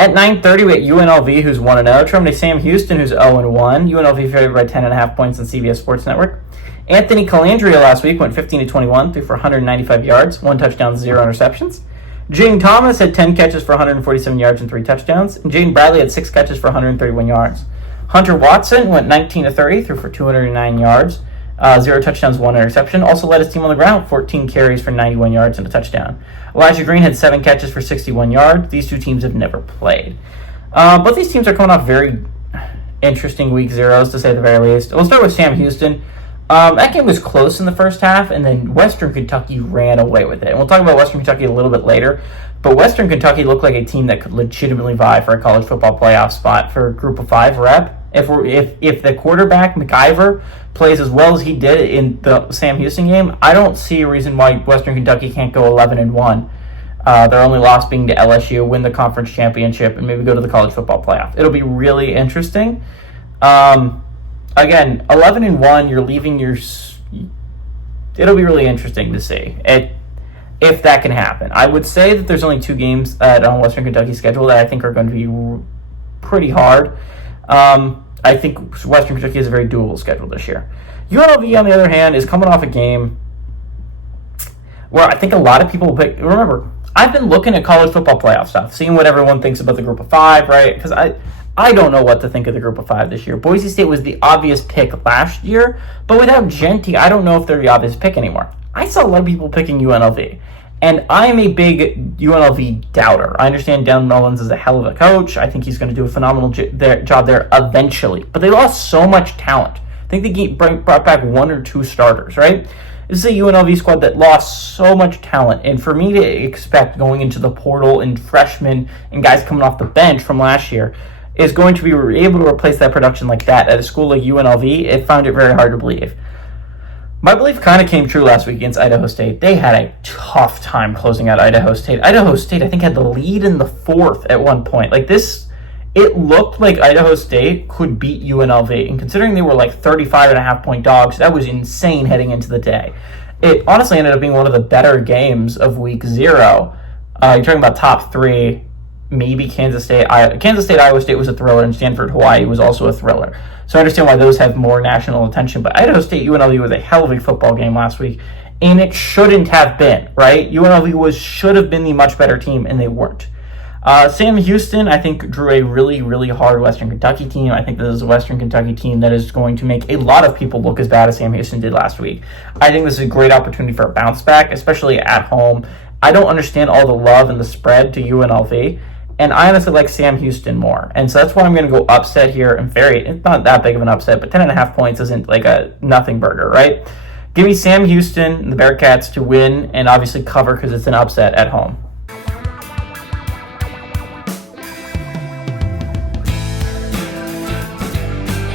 At 9:30, we had UNLV, who's 1-0. Trump Sam Houston, who's 0-1. UNLV favored by 10.5 points on CBS Sports Network. Anthony Calandria last week went 15-21, threw for 195 yards, 1 touchdown, 0 interceptions. Jaden Thomas had 10 catches for 147 yards and 3 touchdowns. And Jaden Bradley had 6 catches for 131 yards. Hunter Watson went 19-30, threw for 209 yards, 0 touchdowns, 1 interception. Also led his team on the ground, 14 carries for 91 yards and a touchdown. Elijah Green had 7 catches for 61 yards. These two teams have never played. Both these teams are coming off very interesting week zeros, to say the very least. We'll start with Sam Houston. That game was close in the first half, and then Western Kentucky ran away with it. And we'll talk about Western Kentucky a little bit later, but Western Kentucky looked like a team that could legitimately vie for a college football playoff spot for Group of 5 rep. If the quarterback, McIver, plays as well as he did in the Sam Houston game, I don't see a reason why Western Kentucky can't go 11-1. Their only loss being to LSU, win the conference championship, and maybe go to the college football playoff. It'll be really interesting. Again, 11-1, you're leaving your... It'll be really interesting to see if that can happen. I would say that there's only 2 games on Western Kentucky's schedule that I think are going to be pretty hard. I think Western Kentucky has a very doable schedule this year. UNLV, on the other hand, is coming off a game where I think a lot of people will pick... Remember, I've been looking at college football playoff stuff, seeing what everyone thinks about the Group of 5, right? Because I don't know what to think of the Group of 5 this year. Boise State was the obvious pick last year, but without Genty, I don't know if they're the obvious pick anymore. I saw a lot of people picking UNLV, and I'm a big UNLV doubter. I understand Dan Mullins is a hell of a coach. I think he's going to do a phenomenal job there eventually, but they lost so much talent. I think they brought back 1 or 2 starters, right? This is a UNLV squad that lost so much talent, and for me to expect going into the portal and freshmen and guys coming off the bench from last year is going to be able to replace that production like that at a school like UNLV, I found it very hard to believe. My belief kind of came true last week against Idaho State. They had a tough time closing out Idaho State. Idaho State, I think, had the lead in the 4th at one point. It looked like Idaho State could beat UNLV. And considering they were like 35.5-point dogs, that was insane heading into the day. It honestly ended up being one of the better games of week 0. You're talking about top 3. Maybe Kansas State, Iowa State was a thriller, and Stanford, Hawaii was also a thriller. So I understand why those have more national attention. But Idaho State, UNLV was a hell of a football game last week, and it shouldn't have been, right? UNLV should have been the much better team, and they weren't. Sam Houston, I think, drew a really, really hard Western Kentucky team. I think this is a Western Kentucky team that is going to make a lot of people look as bad as Sam Houston did last week. I think this is a great opportunity for a bounce back, especially at home. I don't understand all the love and the spread to UNLV. And I honestly like Sam Houston more. And so that's why I'm going to go upset here. It's not that big of an upset, but 10.5 points isn't like a nothing burger, right? Give me Sam Houston and the Bearcats to win and obviously cover because it's an upset at home.